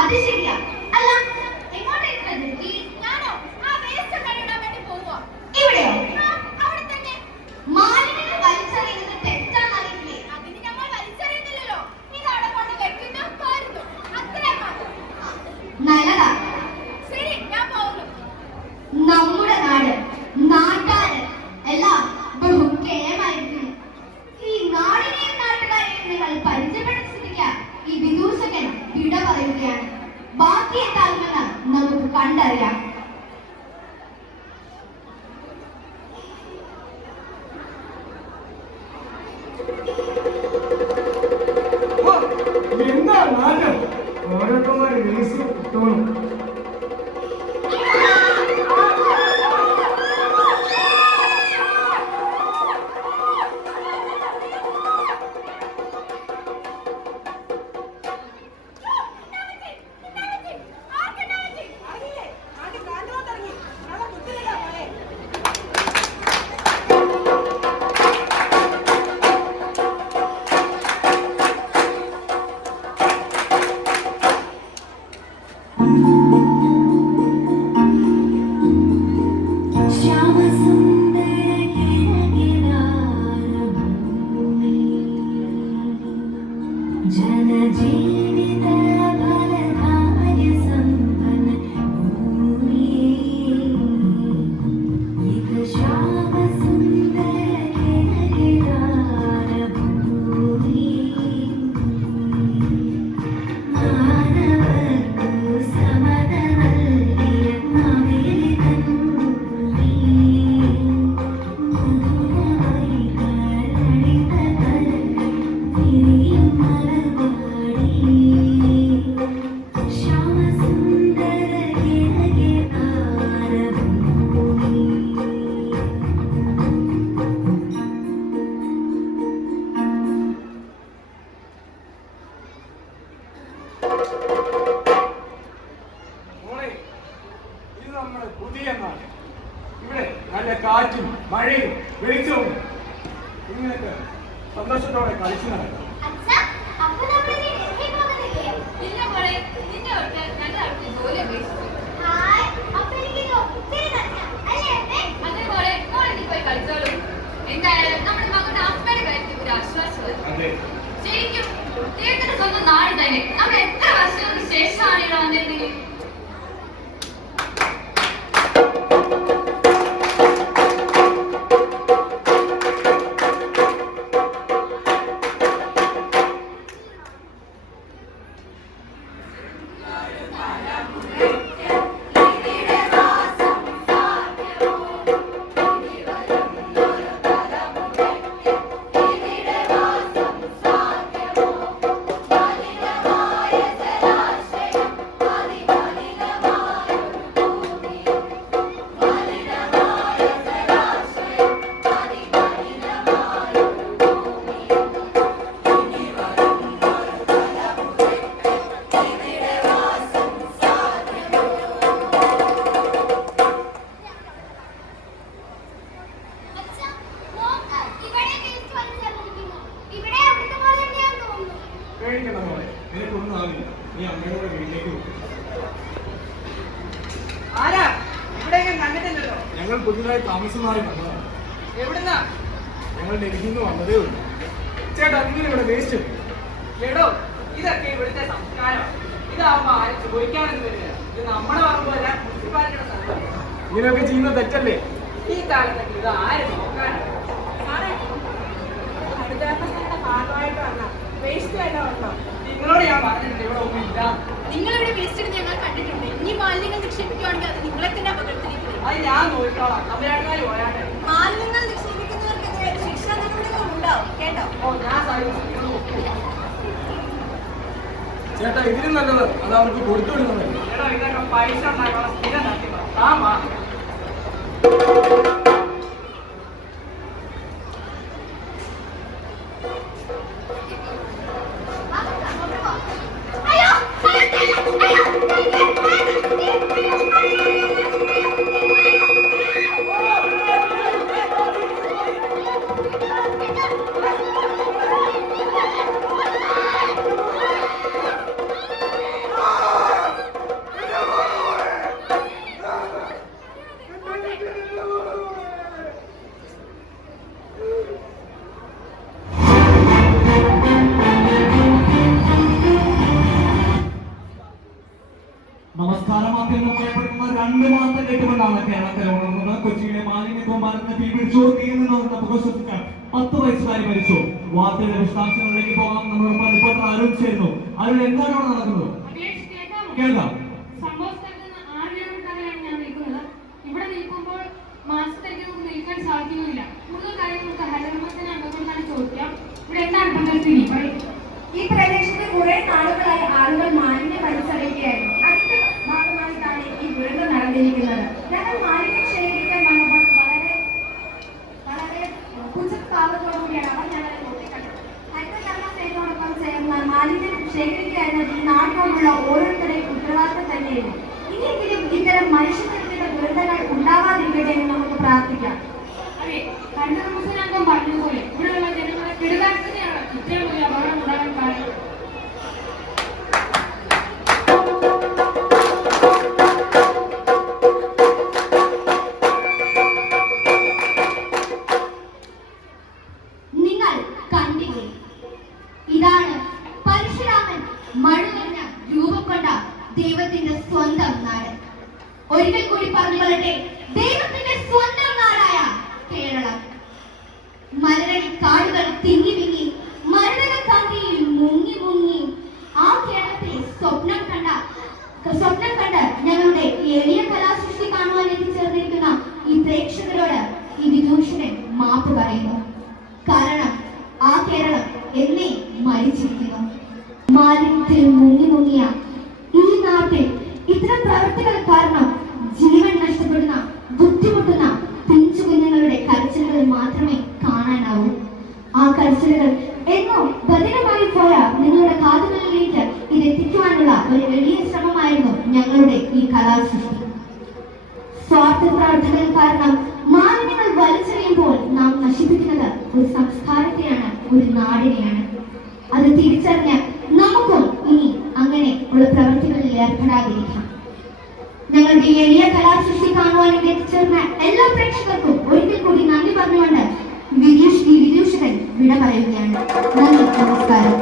അത് ശരിയാ. അല്ല, ഇവിടെയോ? മാലിന്യങ്ങൾ വലിച്ചെറിയുന്നത് തെറ്റാണെന്നറിയില്ലേ? നല്ലതാ. നമ്മുടെ നാട്, നാട്ടാര് എല്ലാം ബഹുക്കേയമായിരുന്നു. ഈ നാടിനെയും നാട്ടുകാരെയും നിങ്ങൾ പരിചയപ്പെട്ട സ്ഥിതിക്ക് ഈ വിദൂഷകൻ വിട പറയുകയാണ്. ബാക്കി എന്താകുമെന്ന് നമുക്ക് കണ്ടറിയാം. എന്താ മാറ്റം? ഓരോരുത്തന്മാർ വിളിച്ചു തോന്നും. ഇവിടെ നല്ല കാറ്റും മഴയും വെളിച്ചവും ഇങ്ങനെയൊക്കെ സന്തോഷത്തോടെ കളിച്ചു നടക്കും. എന്തായാലും നമ്മുടെ മകളുടെ അമ്മയുടെ കാര്യത്തിൽ ഒരു ആശ്വാസമാണ്. ശരിക്കും തീർത്ഥത്തിന്റെ സ്വന്തം നാട് തന്നെ. നമ്മൾ എത്ര വർഷങ്ങൾക്ക് ശേഷമാണ് ഇവിടെ വന്നിരുന്നെങ്കിൽ. ഞങ്ങൾ പുതിയതായി താമസമായി വന്നതാണ്. എവിടുന്നാ? ഞങ്ങൾ ഡൽഹിയിൽ നിന്ന് വന്നതേ ഉള്ളൂ. ചേട്ടാ, നിങ്ങൾ ഇവിടെ വേസ്റ്റ് എടോ, ഇതൊക്കെ ഇവിടുത്തെ സംസ്കാരം. ഇതാവുമ്പോ ആരും ചോദിക്കാനൊന്നും വരില്ല. ഇത് നമ്മുടെ പറമ്പല്ല, മുനിസിപ്പാലിറ്റിയുടെ സ്ഥലം. ഇങ്ങനെയൊക്കെ ചെയ്യുന്നത് തെറ്റല്ലേ? ഈ കാലത്തൊക്കെ ഇത് ആര് നോക്കാനാണ്? ഭാഗമായിട്ട് വന്ന വേസ്റ്റ് തന്നെ വന്നോ? നിങ്ങളോട് ഞാൻ പറഞ്ഞിട്ടുണ്ട് ഇവിടെ ഒന്നും ഇല്ല. നിങ്ങളിവിടെ വേസ്റ്റ് ഞങ്ങൾ കണ്ടിട്ടുണ്ട്. ഇനി മാലിന്യങ്ങൾ നിക്ഷേപിക്കുകയാണെങ്കിൽ അത് നിങ്ങളെ തന്നെ അപകടത്തിലേക്ക്. അത് ഞാൻ നോക്കിക്കോളാം. അവരാൾക്കാർ പോയാട്ടെ. മാലിന്യങ്ങൾ നിക്ഷേപിക്കുന്നവർക്കെതിരെ ശിക്ഷാ നടപടികൾ ഉണ്ടാവും കേട്ടോ. ഓ, ഞാൻ ചേട്ടാ, ഇതിലും നല്ലത് അത് അവർക്ക് കൊടുത്തു വിടുന്നത്. എടോ, ഇതൊക്കെ പൈസ ഉണ്ടാക്കണം. സ്ഥിരം തട്ടിപ്പാ. താമാ കേട്ടുകൊണ്ടാണ് കേരളത്തിൽ ഉണർന്നത്. കൊച്ചിയിലെ മാലിന്യ കൂമ്പാരത്തിന് തീ പിടിച്ചു. തീയിൽ നിന്ന് വന്ന പുക ശ്വസിച്ച് 10 വയസ്സുകാരി മരിച്ചു. വാർത്തയുടെ വിശദാംശങ്ങളിലേക്ക് പോകാം. നമ്മളോടൊപ്പം റിപ്പോർട്ടർ അരുൺ ചേരുന്നു. അരുൺ, എന്താണ് അവിടെ നടക്കുന്നത്? കേൾക്കാം. സംഭവ സ്ഥലത്ത് നിന്ന് 6 കിലോമീറ്റർ അകലെയാണ് ഞാൻ നിൽക്കുന്നത്. ഇവിടെ നിൽക്കുമ്പോൾ മാസത്തേക്ക് നമുക്ക് നിൽക്കാൻ സാധിക്കുന്നില്ല. കൂടുതൽ കാര്യങ്ങൾ നമുക്ക് ഹരിതകർമ്മസേന അംഗങ്ങളോടാണ് ചോദിക്കാം. ഇവിടെ എന്താണ് പങ്കെടുത്തിരി പറയും. ഈ പ്രദേശത്ത് കുറെ നാളുകളായി ആളുകൾ മാലിന്യം വലിച്ചെറിയുകയായിരുന്നു. അതിന്റെ ഭാഗമായിട്ടാണ് ഈ ദുരന്തം നടന്നിരിക്കുന്നത്. ഞങ്ങൾ മാലിന്യം ശേഖരിക്കാൻ വന്നപ്പോൾ വളരെ പുച്ഛഭാവത്തോടുകൂടിയാണ് അവർ ഞങ്ങളെ നോക്കിക്കണ്ടത്. ഹരിതകർമ്മസേനയോടൊപ്പം ചേർന്ന് മാലിന്യം ശേഖരിക്കുകയായിരുന്ന ഈ നാട്ടിലുള്ള ഓരോരുത്തരുടെയും ഉത്തരവാദിത്തം തന്നെയായിരുന്നു. ഇനിയെങ്കിലും ഇത്തരം മനുഷ്യത്വത്തിന്റെ ദുരന്തങ്ങൾ ഉണ്ടാവാതിരിക്കട്ടെ എന്ന് നമുക്ക് പ്രാർത്ഥിക്കാം. അതെ, ഹരിതകർമ്മസേന അംഗം പറഞ്ഞതുപോലെ ഇവിടെയുള്ള ജനങ്ങളെ കെടുകാര്യത്തിനെയാണ് ഇത്രയും വലിയ അപകടം ഉണ്ടാകാൻ കാരണം. നിങ്ങൾ കണ്ടില്ലേ, ഇതാണ് പരശുരാമൻ മഴുവെന്ന് രൂപം കൊണ്ട ദൈവത്തിന്റെ സ്വന്തം നാട്. ഒരിക്കൽ കൂടി പറഞ്ഞുകൊള്ളട്ടെ, ദൈവത്തിന്റെ സ്വന്തം നാടായ കേരളം. മരടി കാടുകൾ തിങ്ങി വിങ്ങി മരതകക്കാന്തിയിൽ മുങ്ങി മുങ്ങി ആ കേരളത്തെ സ്വപ്നം കണ്ട് ഞങ്ങളുടെ എളിയ കലാസൃഷ്ടി കാണുവാൻ എത്തിച്ചേർന്നിരിക്കുന്ന ഈ പ്രേക്ഷകരോട് ഈ വിദൂഷകൻ മാപ്പ് പറയുന്നു. കാരണം ആ കേരളം എന്നേ മരിച്ചിരിക്കുന്നു. മാലിന്യത്തിൽ മുങ്ങി മുങ്ങിയ ഈ നാട്ടിൽ ഇത്തരം പ്രവൃത്തികൾ കാരണം ജീവൻ നഷ്ടപ്പെടുന്ന ബുദ്ധിമുട്ടുന്ന പിഞ്ചു കുഞ്ഞുങ്ങളുടെ കരച്ചിലുകൾ മാത്രമേ കാണാനാവൂ. ആ കരച്ചിലുകൾ എന്നോ ബദിരമായി പോയ നിങ്ങളുടെ കാതുകളിലേക്ക് ഇത് എത്തിക്കുവാനുള്ള ഒരു വലിയ ശ്രമമായിരുന്നു ഞങ്ങളുടെ ഈ കലാസൃഷ്ടി. സ്വാർത്ഥ പ്രവർത്തനങ്ങൾ കാരണം മാലിന്യങ്ങൾ വലിച്ചെറിയുമ്പോൾ നാം നശിപ്പിക്കുന്നത് ഒരു സംസ്കാരത്തെയാണ്, ഒരു നാടിനെയാണ്. അത് തിരിച്ചറിഞ്ഞ് നമുക്കും ഇനി അങ്ങനെ ഉള്ള പ്രവൃത്തികളിൽ ഏർപ്പെടാതിരിക്കാം. ഞങ്ങളുടെ എളിയ കലാസൃഷ്ടി കാണുവാൻ എത്തിച്ചേർന്ന എല്ലാ പ്രേക്ഷകർക്കും ഒരിക്കൽ കൂടി നന്ദി പറഞ്ഞുകൊണ്ട് ഈ വിദൂഷകൻ വിട പറയുകയാണ്. നന്ദി, നമസ്കാരം.